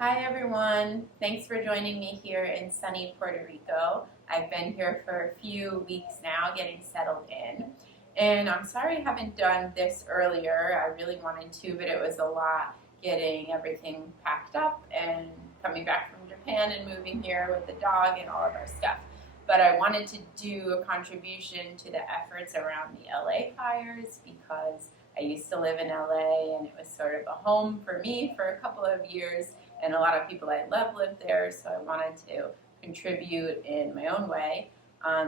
Hi everyone, thanks for joining me here in sunny Puerto Rico. I've been here for a few weeks now getting settled in, and I'm sorry I haven't done this earlier. I really wanted to, but it was a lot getting everything packed up and coming back from Japan and moving here with the dog and all of our stuff. But I wanted to do a contribution to the efforts around the LA fires because I used to live in LA and it was sort of a home for me for a couple of years, and a lot of people I love live there, so I wanted to contribute in my own way.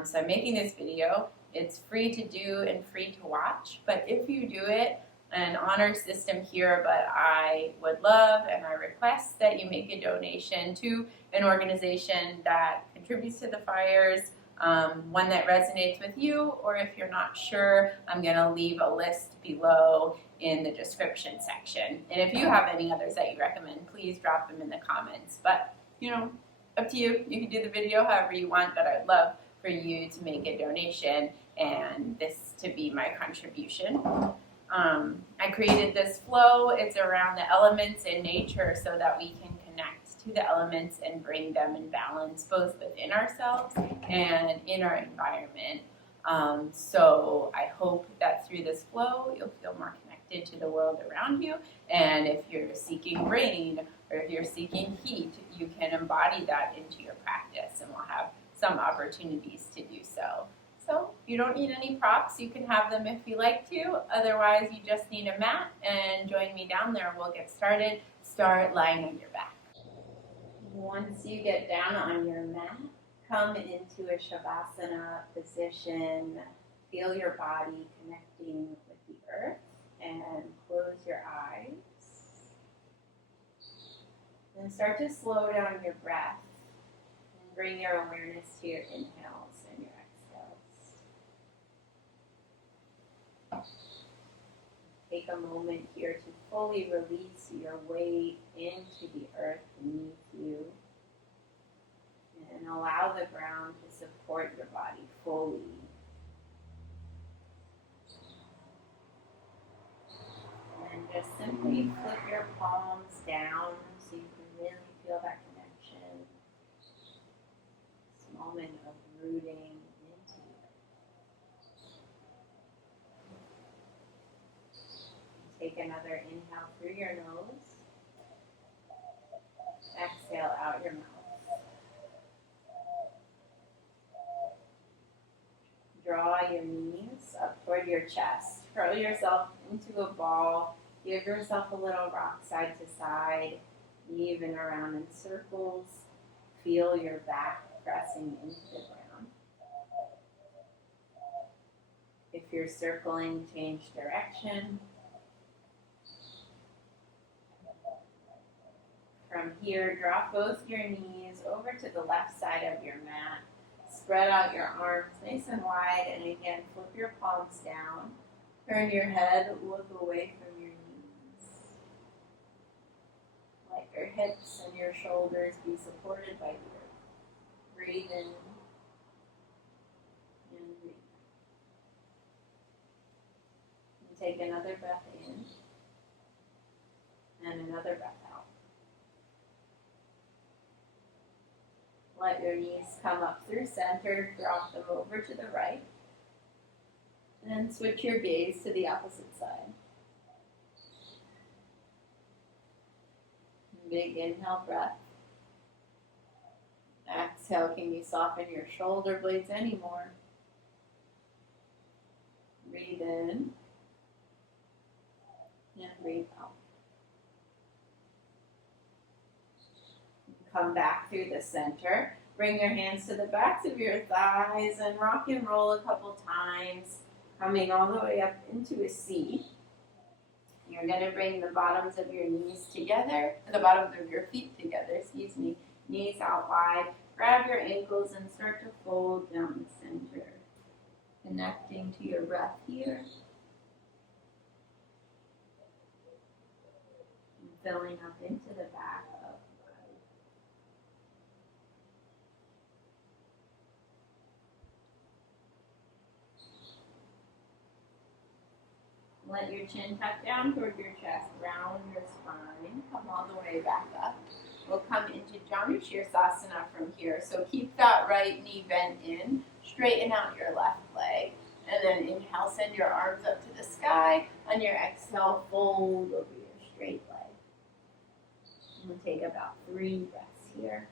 So I'm making this video. It's free to do and free to watch, but if you do it, an honor system here, but I would love and I request that you make a donation to an organization that contributes to the fires, one that resonates with you, or if you're not sure, I'm going to leave a list below in the description section. And if you have any others that you recommend, please drop them in the comments. But, up to you. You can do the video however you want, but I'd love for you to make a donation and this to be my contribution. I created this flow. It's around the elements in nature so that we can connect to the elements and bring them in balance both within ourselves and in our environment. So I hope that through this flow you'll feel more connected to the world around you, and if you're seeking rain or if you're seeking heat, you can embody that into your practice, and we'll have some opportunities to do so. So you don't need any props. You can have them if you like to. Otherwise, you just need a mat, and join me down there. We'll get started. Start lying on your back. Once you get down on your mat, come into a Shavasana position. Feel your body connecting with the earth, and close your eyes. And start to slow down your breath and bring your awareness to your inhales and your exhales. Take a moment here to fully release your weight into the earth beneath you, and allow the ground to support your body fully. And just simply flip your palms down so you can really feel that connection. This moment of rooting into it. Take another inhale through your nose. Exhale out your mouth. Draw your knees up toward your chest. Curl yourself into a ball. Give yourself a little rock side to side, even around in circles. Feel your back pressing into the ground. If you're circling, change direction. From here, drop both your knees over to the left side of your mat. Spread out your arms nice and wide, and again, flip your palms down. Turn your head, look away from your knees. Let your hips and your shoulders be supported by the earth. Breathe in and breathe out. And take another breath in and another breath out. Let your knees come up through center, drop them over to the right, and switch your gaze to the opposite side. Big inhale breath. Exhale, can you soften your shoulder blades anymore? Breathe in and breathe out. Come back through the center. Bring your hands to the backs of your thighs and rock and roll a couple times, coming all the way up into a C. You're going to bring the bottoms of your knees together, the bottoms of your feet together, knees out wide. Grab your ankles and start to fold down the center, connecting to your breath here. And filling up into the back of the body. Let your chin tuck down toward your chest, round your spine, come all the way back up. We'll come into Janu Shirsasana from here. So keep that right knee bent in, straighten out your left leg, and then inhale, send your arms up to the sky. On your exhale, fold over your straight leg. We'll take about 3 breaths here.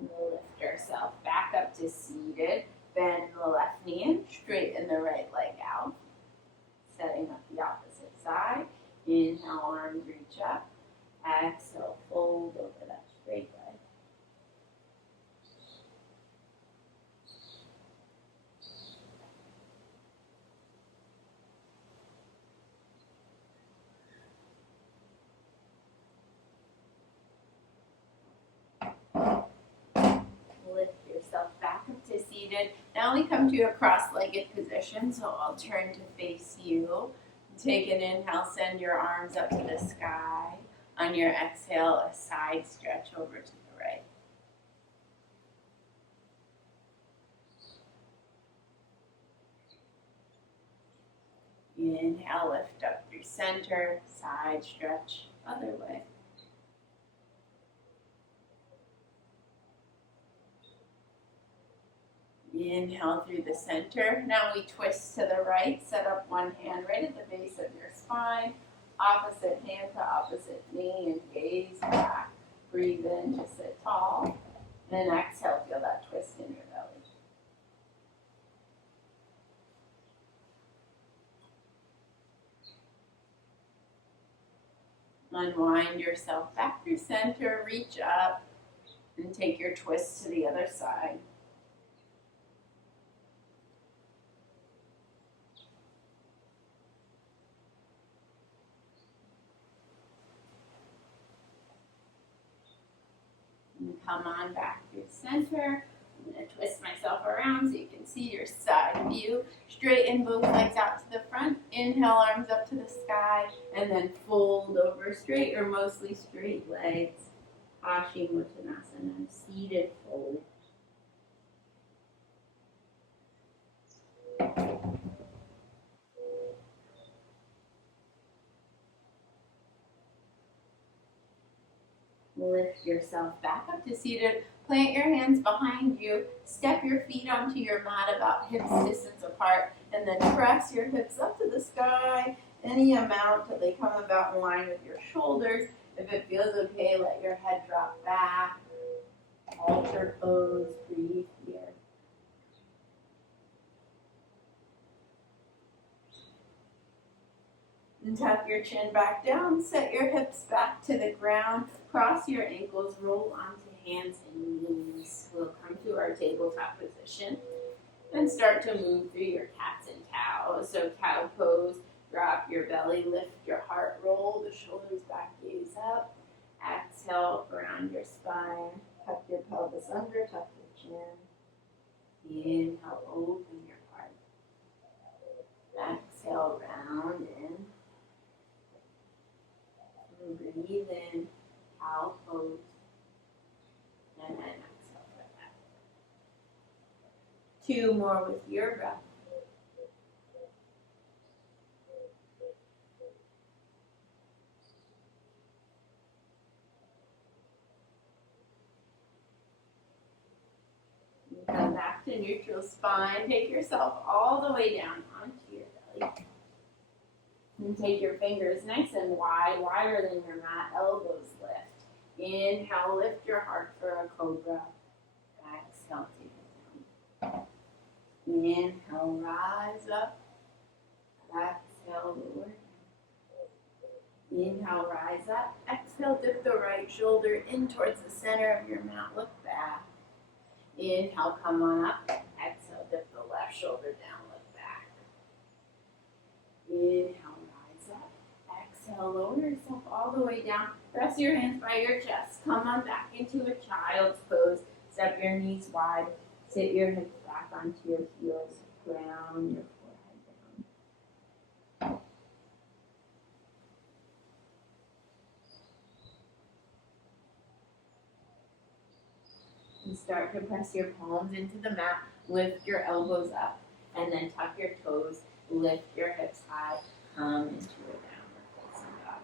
We'll lift ourselves back up to seated. Bend the left knee in, straighten the right leg out. Setting up the opposite side. Inhale, arms reach up. Exhale, fold over that straight leg. Lift yourself back up to seated. Now we come to a cross-legged position, so I'll turn to face you. Take an inhale, send your arms up to the sky. On your exhale, a side stretch over to the right. Inhale, lift up through center, side stretch, other way. Inhale through the center. Now we twist to the right. Set up one hand right at the base of your spine. Opposite hand to opposite knee and gaze back. Breathe in to sit tall. And exhale, feel that twist in your belly. Unwind yourself back through center. Reach up and take your twist to the other side. Come on back through center. I'm going to twist myself around so you can see your side view. Straighten both legs out to the front. Inhale, arms up to the sky. And then fold over straight or mostly straight legs. Paschimottanasana, seated fold. Lift yourself back up to seated. Plant your hands behind you. Step your feet onto your mat about hips distance apart. And then press your hips up to the sky. Any amount till they come about in line with your shoulders. If it feels okay, let your head drop back. Alter pose. Breathe here. And tuck your chin back down. Set your hips back to the ground. Cross your ankles. Roll onto hands and knees. We'll come to our tabletop position and start to move through your cats and cows. So cow pose. Drop your belly. Lift your heart. Roll the shoulders back. Gaze up. Exhale. Around your spine. Tuck your pelvis under. Tuck your chin. Inhale. Open your heart. Exhale. Round in. Breathe in, cow pose, and then exhale for that. 2 more with your breath. Come back to neutral spine. Take yourself all the way down onto your belly. And take your fingers nice and wide, wider than your mat, elbows lift. Inhale, lift your heart for a cobra. Exhale, take it down. Inhale, rise up. Exhale, lower. Inhale, rise up. Exhale, dip the right shoulder in towards the center of your mat. Look back. Inhale, come on up. Exhale, dip the left shoulder down. Look back. Inhale. Exhale, lower yourself all the way down. Press your hands by your chest. Come on back into a child's pose. Step your knees wide. Sit your hips back onto your heels. Ground your forehead down. start to press your palms into the mat, lift your elbows up, and then tuck your toes, lift your hips high, come into a downward facing dog.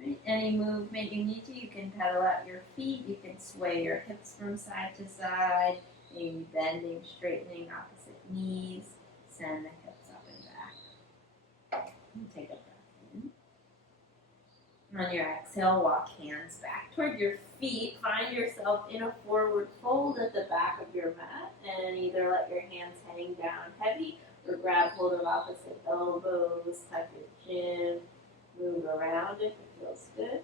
Right. Any movement you need to, you can pedal out your feet, you can sway your hips from side to side, maybe bending, straightening opposite knees, send the hips up and back. And take a breath in. On your exhale, walk hands back toward your feet. Find yourself in a forward fold at the back of your mat, and either let your hands hang down heavy or grab hold of opposite elbows, tuck your chin, move around if it feels good.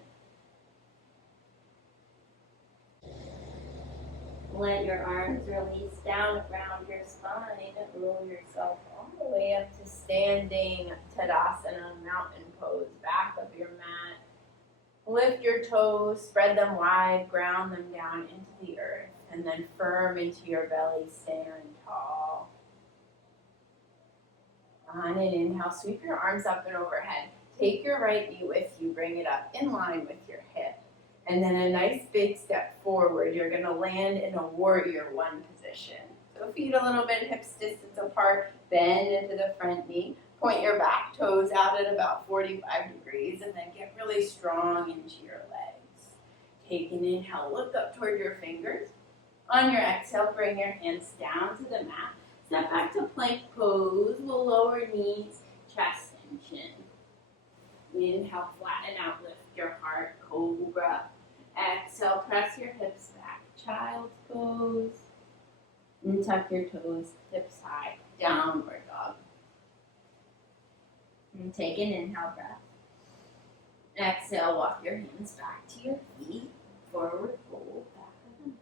Let your arms release down around your spine and roll yourself all the way up to standing Tadasana, mountain pose, back of your mat. Lift your toes, spread them wide, ground them down into the earth, and then firm into your belly, stand tall. On an inhale, sweep your arms up and overhead. Take your right knee with you, bring it up in line with your hip. And then a nice big step forward. You're gonna land in a warrior one position. So feet a little bit hips distance apart, bend into the front knee. Point your back toes out at about 45 degrees and then get really strong into your legs. Take an inhale, look up toward your fingers. On your exhale, bring your hands down to the mat. Step back to plank pose. We'll lower knees, chest and chin. Inhale, flatten out, lift your heart, cobra. Exhale, press your hips back, child's pose. And tuck your toes, hips high, downward dog. And take an inhale breath. Exhale, walk your hands back to your feet. Forward fold, back of the mat.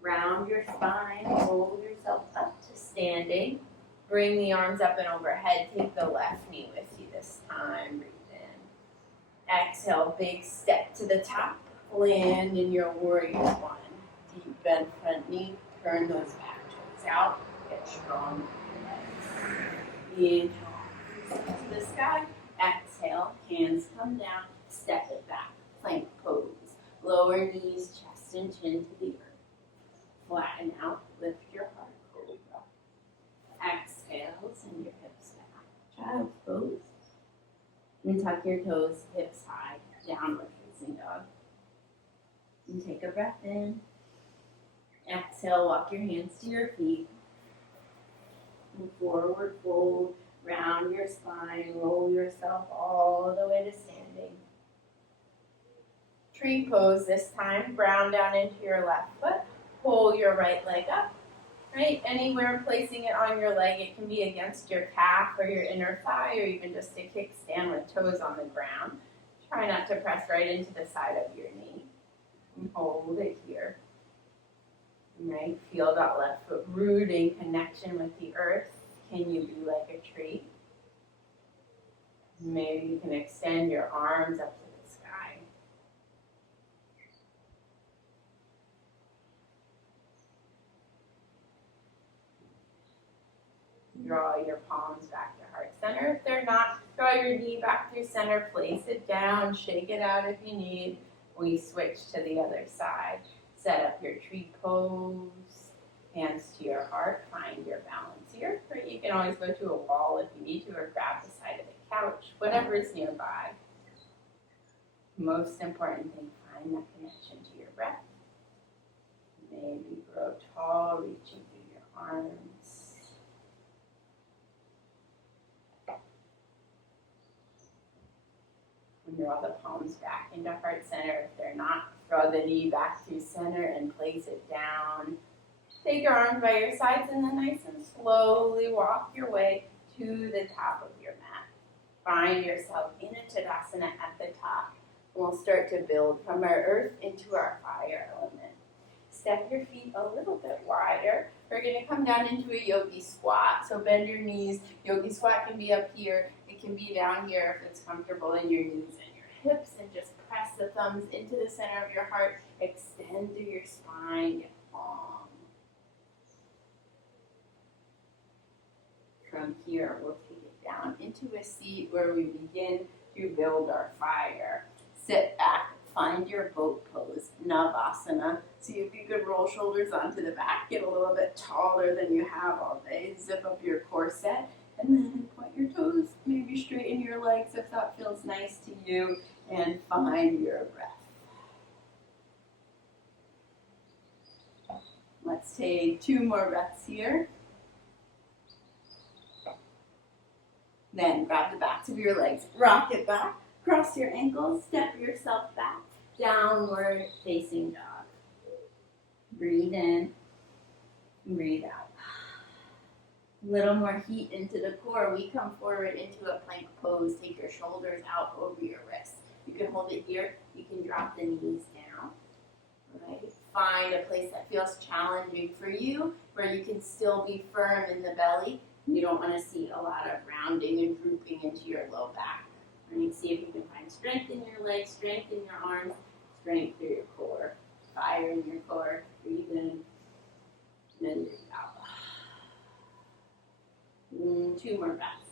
Round your spine, roll yourself up to standing. Bring the arms up and overhead. Take the left knee with you this time. Breathe in. Exhale, big step to the top. Land in your warrior one. Deep bend front knee. Turn those back toes out. Get strong in your legs. Inhale. To the sky, exhale, hands come down, step it back, plank pose. Lower knees, chest and chin to the earth. Flatten out, lift your heart, cobra. Exhale, send your hips back, child's pose. And tuck your toes, hips high, downward facing dog. And take a breath in. Exhale, walk your hands to your feet. And forward fold. Round your spine, roll yourself all the way to standing. Tree pose this time, ground down into your left foot. Pull your right leg up, right? Anywhere placing it on your leg. It can be against your calf or your inner thigh or even just a kickstand with toes on the ground. Try not to press right into the side of your knee. And hold it here. Right? Feel that left foot rooting connection with the earth. Can you be like a tree? Maybe you can extend your arms up to the sky. Draw your palms back to heart center. If they're not, draw your knee back through center. Place it down. Shake it out if you need. We switch to the other side. Set up your tree pose. Hands to your heart, find your balance here. Or you can always go to a wall if you need to, or grab the side of the couch, whatever is nearby. Most important thing, find that connection to your breath. Maybe grow tall, reaching through your arms. And draw the palms back into heart center. If they're not, draw the knee back through center and place it down. Take your arms by your sides and then nice and slowly walk your way to the top of your mat. Find yourself in a Tadasana at the top. We'll start to build from our earth into our fire element. Step your feet a little bit wider. We're going to come down into a yogi squat. So bend your knees. Yogi squat can be up here. It can be down here if it's comfortable in your knees and your hips. And just press the thumbs into the center of your heart. Extend through your spine. Get long. From here, we'll take it down into a seat where we begin to build our fire. Sit back, find your boat pose, Navasana. roll shoulders onto the back. Get a little bit taller than you have all day. Zip up your corset. And then point your toes. Maybe straighten your legs if that feels nice to you. And find your breath. Let's take 2 more breaths here. Then grab the backs of your legs. Rock it back. Cross your ankles. Step yourself back. Downward facing dog. Breathe in. Breathe out. A little more heat into the core. We come forward into a plank pose. Take your shoulders out over your wrists. You can hold it here. You can drop the knees down. Right? Find a place that feels challenging for you, where you can still be firm in the belly. You don't want to see a lot of rounding and drooping into your low back. Right? See if you can find strength in your legs, strength in your arms, strength through your core. Fire in your core. Breathe in. Then breathe out. 2 more breaths.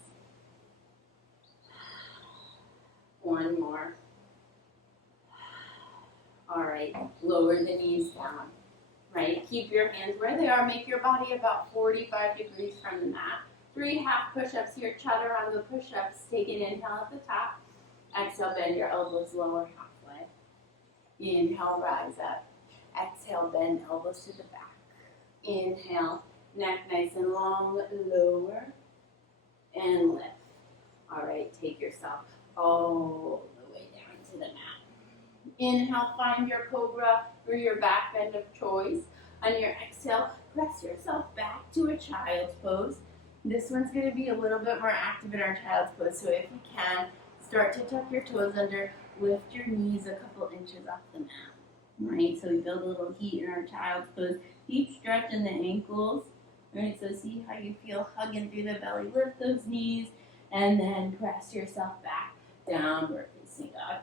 1 more. All right, lower the knees down, right? Keep your hands where they are. Make your body about 45 degrees from the mat. 3 half push-ups here. Chaturanga push-ups. Take an inhale at the top. Exhale, bend your elbows lower halfway. Inhale, rise up. Exhale, bend elbows to the back. Inhale, neck nice and long, lower, and lift. All right, take yourself all the way down to the mat. Inhale, find your cobra or your back bend of choice. On your exhale, press yourself back to a child's pose. This one's going to be a little bit more active in our child's pose, so if you can, start to tuck your toes under, lift your knees a couple inches off the mat. Right, so we build a little heat in our child's pose. Keep stretching the ankles. Right, so see how you feel hugging through the belly. Lift those knees, and then press yourself back, downward facing dog.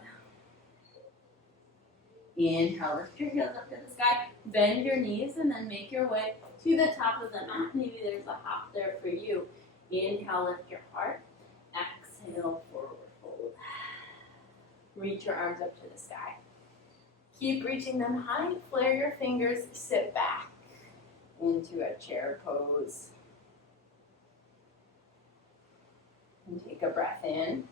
Inhale, lift your heels up to the sky, bend your knees, and then make your way to the top of the mat. Maybe there's a hop there for you. Inhale, lift your heart. Exhale, forward fold. Reach your arms up to the sky. Keep reaching them high. Flare your fingers, sit back into a chair pose. And take a breath in.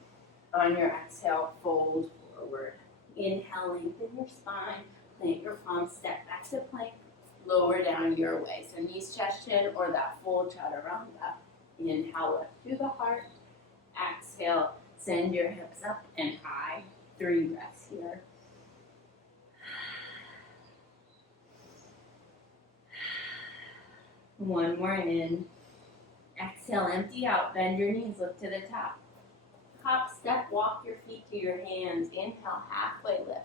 On your exhale, fold forward. Inhale, lengthen your spine, plant your palms, step back to plank, lower down your way. So knees, chest, chin, or that full chaturanga. Inhale, lift through the heart. Exhale, send your hips up and high. 3 breaths here. One more in. Exhale, empty out, bend your knees, look to the top. Hop, step, walk your feet to your hands. Inhale, halfway lift.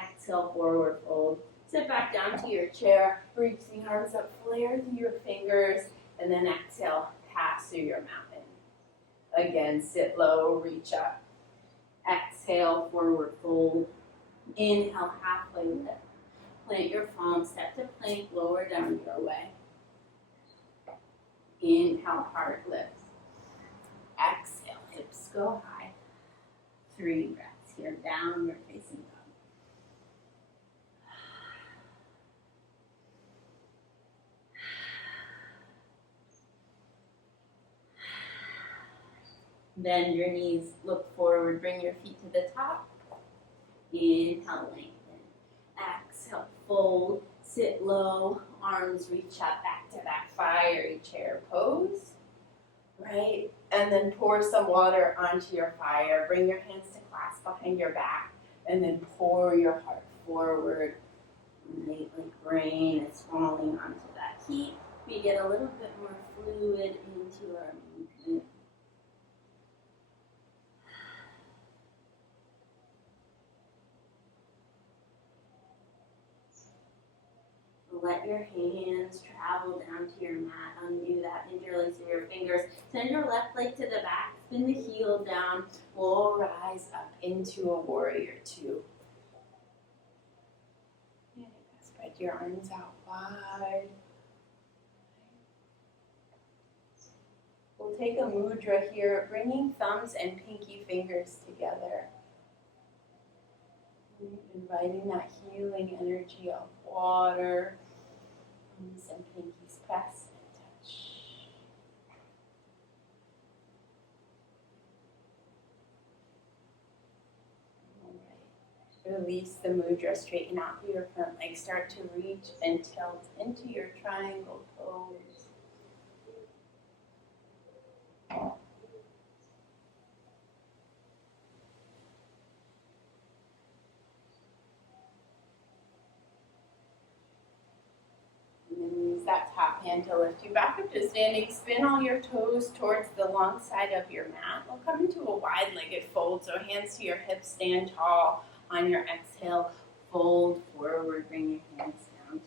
Exhale, forward fold. Sit back down to your chair. Reach the arms up, flare through your fingers. And then exhale, pass through your mountain. Again, sit low, reach up. Exhale, forward fold. Inhale, halfway lift. Plant your palms, step to plank, lower down your way. Inhale, heart lifts. Exhale, hips go high. 3 breaths here, downward facing dog. Bend your knees, look forward, bring your feet to the top. Inhale, lengthen. Exhale, fold, sit low, arms reach up, back to back, fiery chair pose. Right? And then pour some water onto your fire. Bring your hands to clasp behind your back. And then pour your heart forward. Right? Like rain is falling onto that heat. We get a little bit more fluid into our movement. Let your hands travel down to your mat. Undo that interlace of your fingers. Send your left leg to the back. Spin the heel down. We'll rise up into a warrior 2. And spread your arms out wide. We'll take a mudra here, bringing thumbs and pinky fingers together. Inviting that healing energy of water Thumbs and pinkies press and touch. All right. Release the mudra, straighten out through your front leg. Start to reach and tilt into your triangle pose. Use that top hand to lift you back up to standing. Spin all your toes towards the long side of your mat. We'll come into a wide-legged fold, so hands to your hips, stand tall. On your exhale, fold forward, bring your hands down to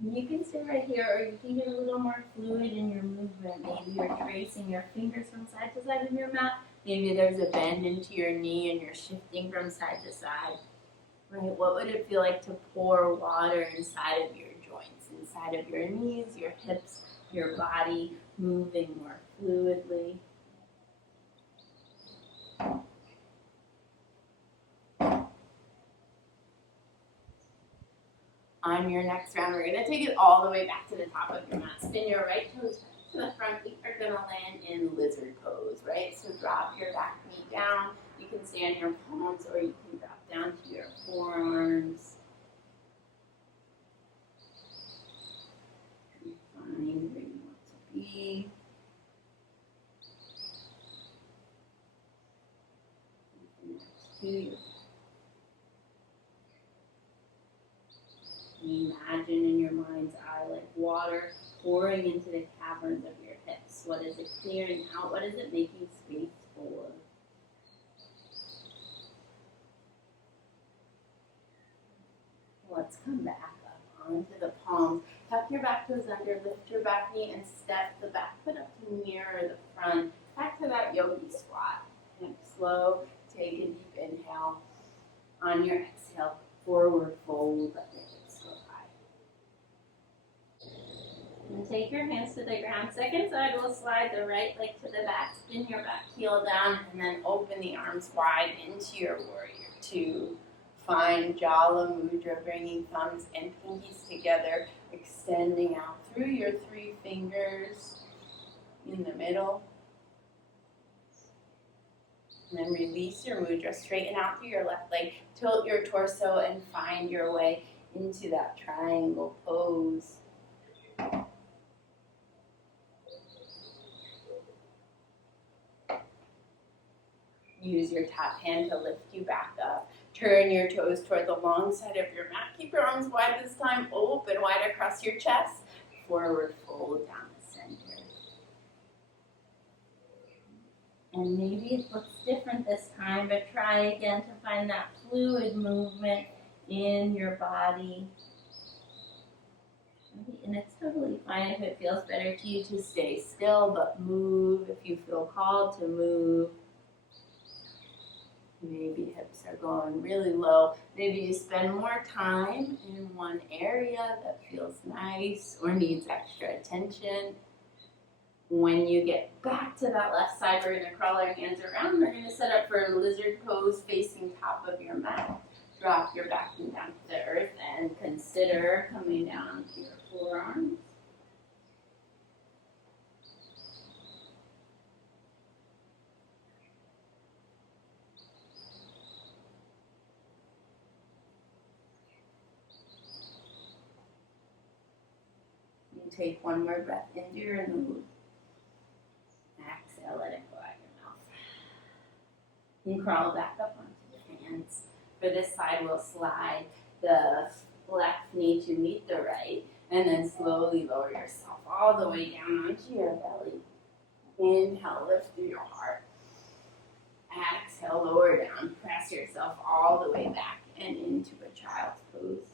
the mat. You can stay right here, or you can get a little more fluid in your movement. Maybe you're tracing your fingers from side to side of your mat. Maybe there's a bend into your knee and you're shifting from side to side. Right, what would it feel like to pour water inside of your joints, inside of your knees, your hips, your body, moving more fluidly? On your next round, we're going to take it all the way back to the top of your mat. Spin your right toes to the front. We are going to land in lizard pose, right? So drop your back knee down. You can stay on your palms, or you can drop down to your forearms. Find where you want to be. Imagine in your mind's eye like water pouring into the caverns of your hips. What is it clearing out? What is it making space for? Let's come back up onto the palms. Tuck your back toes under, lift your back knee, and step the back foot up to mirror the front. Back to that yogi squat. And slow, take a deep inhale. On your exhale, forward fold, let your hips go high. And take your hands to the ground. Second side, we'll slide the right leg to the back, spin your back heel down, and then open the arms wide into your warrior two. Find Jala Mudra, bringing thumbs and pinkies together, extending out through your 3 fingers in the middle. And then release your mudra, straighten out through your left leg, tilt your torso, and find your way into that triangle pose. Use your top hand to lift you back up. Turn your toes toward the long side of your mat. Keep your arms wide this time. Open wide across your chest. Forward fold down the center. And maybe it looks different this time, but try again to find that fluid movement in your body. And it's totally fine if it feels better to you to stay still, but move if you feel called to move. Maybe hips are going really low. Maybe you spend more time in one area that feels nice or needs extra attention. When you get back to that left side, we're going to crawl our hands around. We're going to set up for a lizard pose facing top of your mat. Drop your back knee down to the earth and consider coming down to your forearms. Take one more breath into your nose. Exhale, let it go out your mouth. And crawl back up onto your hands. For this side, we'll slide the left knee to meet the right, and then slowly lower yourself all the way down onto your belly. Inhale, lift through your heart. Exhale, lower down. Press yourself all the way back and into a child's pose.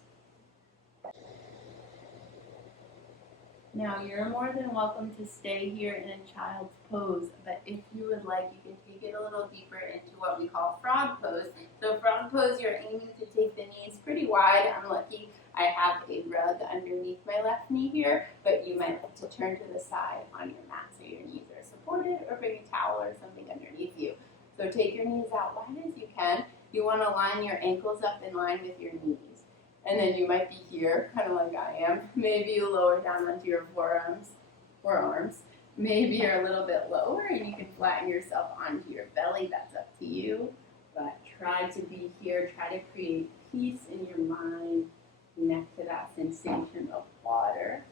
Now, you're more than welcome to stay here in a child's pose, but if you would like, you can take it a little deeper into what we call frog pose. So frog pose, you're aiming to take the knees pretty wide. I'm lucky I have a rug underneath my left knee here, but you might like to turn to the side on your mat so your knees are supported, or bring a towel or something underneath you. So take your knees out wide as you can. You want to line your ankles up in line with your knees. And then you might be here, kind of like I am. Maybe you lower down onto your forearms. Maybe you're a little bit lower and you can flatten yourself onto your belly. That's up to you. But try to be here. Try to create peace in your mind. Connect to that sensation of water.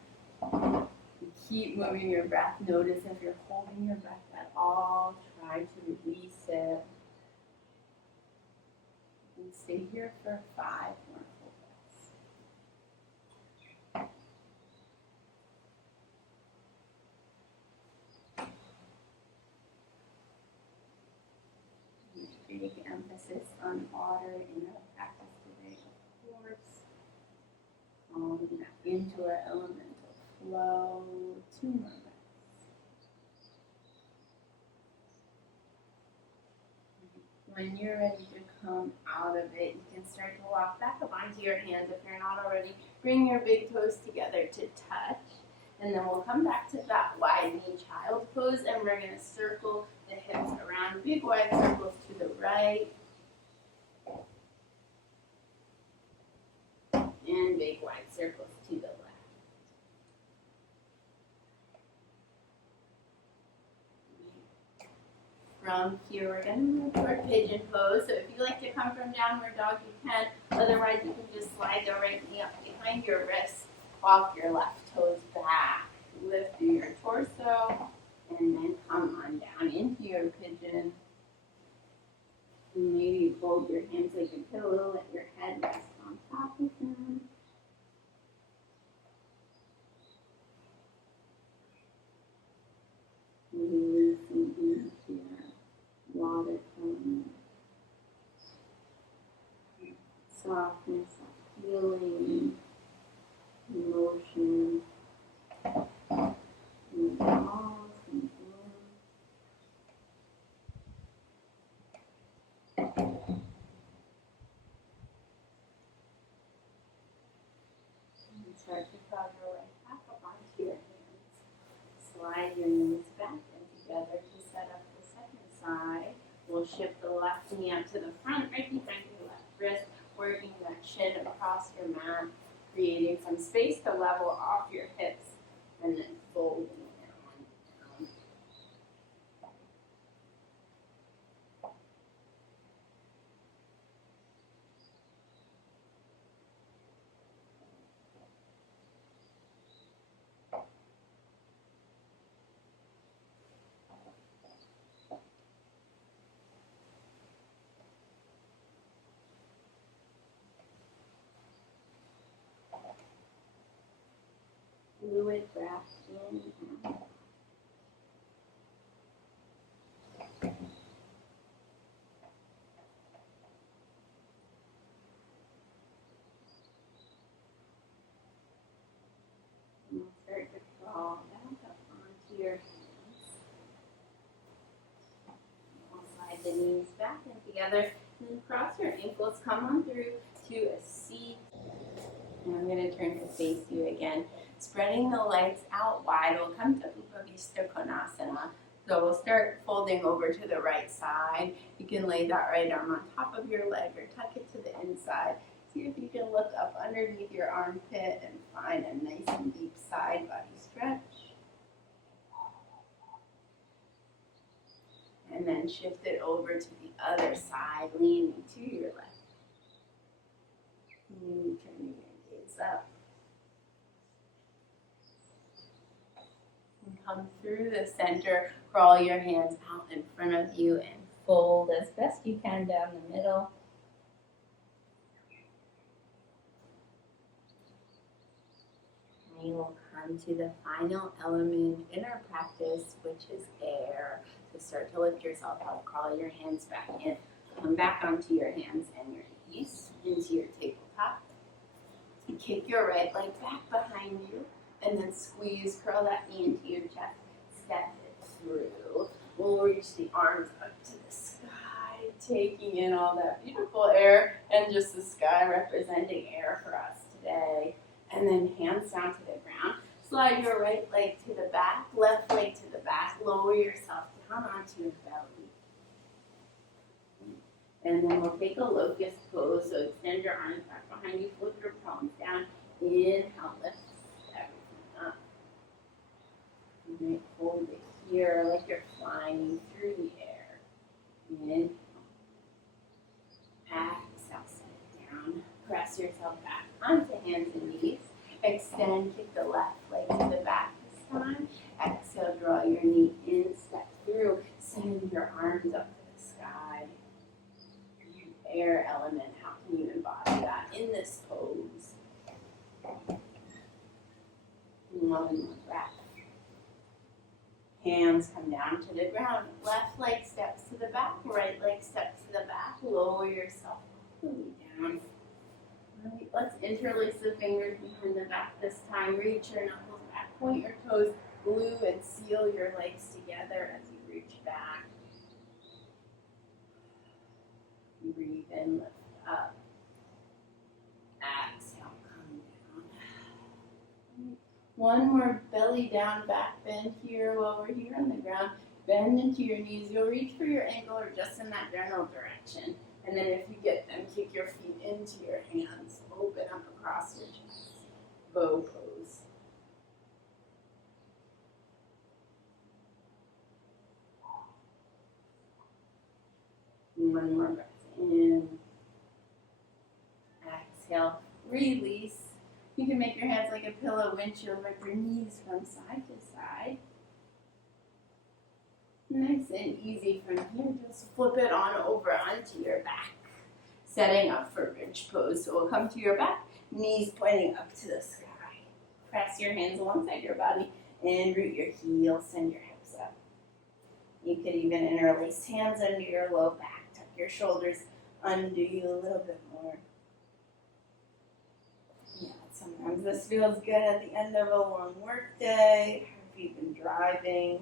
Keep moving your breath. Notice if you're holding your breath at all. Try to release it. And stay here for 5 more full breaths. Big emphasis on water in our practice today, of course. Calming that into our elemental flow. 2 more breaths. When you're ready to come out of it, you can start to walk back up onto your hands if you're not already. Bring your big toes together to touch. And then we'll come back to that wide knee child pose, and we're going to circle the hips around, big wide circles to the right. And big wide circles to the left. From here, we're going to move toward pigeon pose. So if you like to come from downward dog, you can. Otherwise, you can just slide the right knee up behind your wrist. Walk your left toes back. Lift through your torso. And then come on down into your pigeon. Maybe fold your hands like a pillow. Let your head rest on top of them. Releasing into your water element. Softness, healing, emotion, and pause and bloom. And start to draw your way back up onto your hands. Slide your knees back and together to set up the second side. We'll shift the left knee up to the front, right behind your left wrist, working that chin across your mat, creating some space to level off your hips, and then folding it on down. Fluid breath in and out. And we'll start to crawl back up onto your hands. We'll slide the knees back and together. And then cross your ankles, come on through to a seat. And I'm going to turn to face you again. Spreading the legs out wide, we'll come to Upavista Konasana. So we'll start folding over to the right side. You can lay that right arm on top of your leg or tuck it to the inside. See if you can look up underneath your armpit and find a nice and deep side body stretch. And then shift it over to the other side, leaning to your left. And turning your gaze up. And come through the center, crawl your hands out in front of you and fold as best you can down the middle. And you will come to the final element in our practice, which is air. So start to lift yourself up, crawl your hands back in, come back onto your hands and your knees into your tabletop. And kick your right leg back behind you, and then squeeze, curl that knee into your chest, step it through. We'll reach the arms up to the sky, taking in all that beautiful air, and just the sky representing air for us today. And then hands down to the ground. Slide your right leg to the back, left leg to the back. Lower yourself down onto your belly. And then we'll take a locust pose. So extend your arms back behind you, flip your palms down. Inhale, lift everything up. You might hold it here like you're flying through the air. Inhale. Exhale, set it down. Press yourself back onto hands and knees. Extend, kick the left leg to the back this time. Exhale, draw your knee in, step through. Send your arms up to the sky. Air element, how can you embody that in this pose? One more breath. Hands come down to the ground. Left leg steps to the back, right leg steps to the back. Lower yourself completely down. All right, let's interlace the fingers behind the back this time. Reach your knuckles back, point your toes, glue and seal your legs together as you reach back. Breathe in, lift up. Exhale, come down. One more belly down, back bend here while we're here on the ground. Bend into your knees. You'll reach for your ankle or just in that general direction. And then if you get them, kick your feet into your hands. Open up across your chest. Bow pose. One more breath in. Exhale, release. You can make your hands like a pillow, windshield, rip your knees from side to side. Nice and easy from here, just flip it on over onto your back. Setting up for bridge pose. So we'll come to your back, knees pointing up to the sky. Press your hands alongside your body and root your heels, send your hips up. You could even interlace hands under your low back, tuck your shoulders under you a little bit more. Yeah, sometimes this feels good at the end of a long work day. If you've been driving,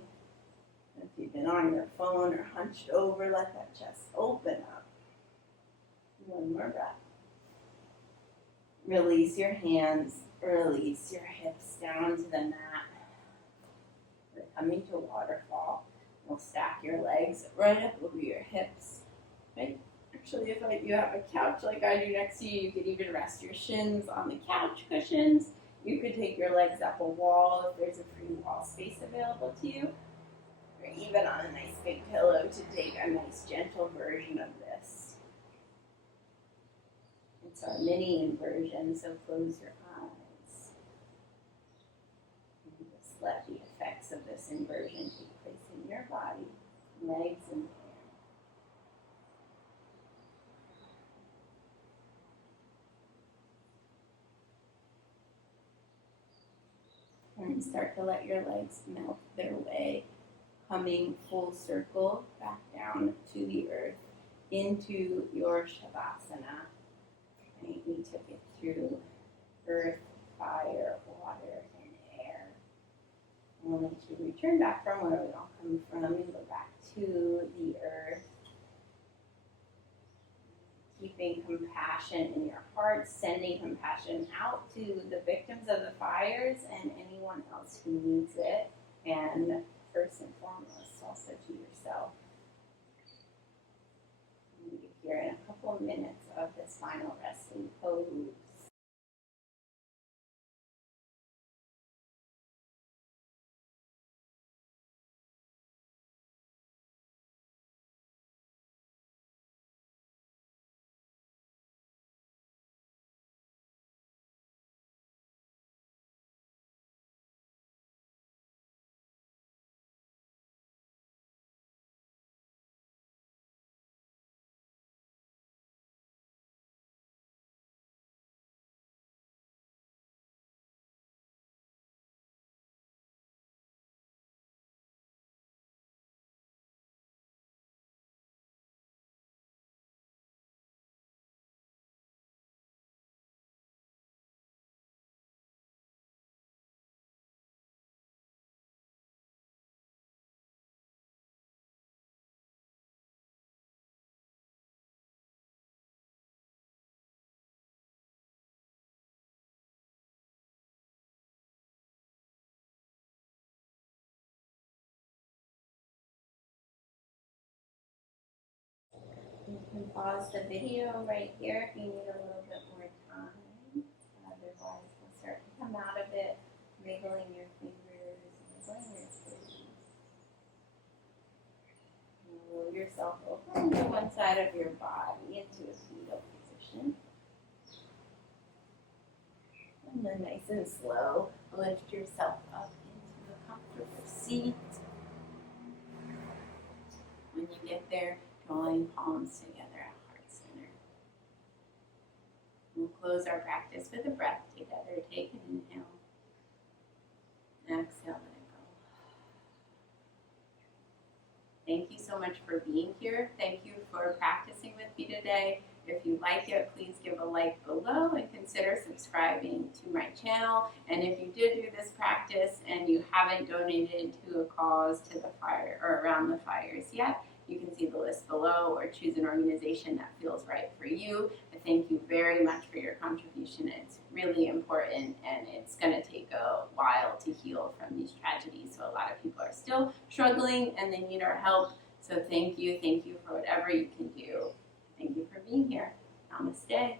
if you've been on your phone or hunched over, let that chest open up. One more breath. Release your hands, release your hips down to the mat. We're coming to waterfall. You'll stack your legs right up over your hips. Right? Actually, if you have a couch like I do next to you, you could even rest your shins on the couch cushions. You could take your legs up a wall if there's a free wall space available to you. Or even on a nice big pillow to take a nice gentle version of this. It's our mini inversion, so close your eyes. And just let the effects of this inversion take place in your body, legs and and start to let your legs melt their way, coming full circle back down to the earth, into your Shavasana. Right? We took it through earth, fire, water, and air. Only to return back from where we all come from and go back to the earth. Keeping compassion in your heart, sending compassion out to the victims of the fires and anyone else who needs it, and first and foremost, also to yourself. We'll be here in a couple of minutes of this final resting pose. can pause the video right here if you need a little bit more time. Otherwise, we'll start to come out of it, wiggling your fingers, wiggling your toes. Roll yourself over to one side of your body into a fetal position. And then nice and slow, lift yourself up into a comfortable seat. When you get there, drawing palms together at heart center. We'll close our practice with a breath together. Take an inhale. Exhale, let it go. Thank you so much for being here. Thank you for practicing with me today. If you like it, please give a like below and consider subscribing to my channel. And if you did do this practice and you haven't donated to a cause to the fire or around the fires yet, you can see the list below or choose an organization that feels right for you. I thank you very much for your contribution. It's really important, and it's going to take a while to heal from these tragedies. So a lot of people are still struggling and they need our help. So thank you for whatever you can do. Thank you for being here. Namaste.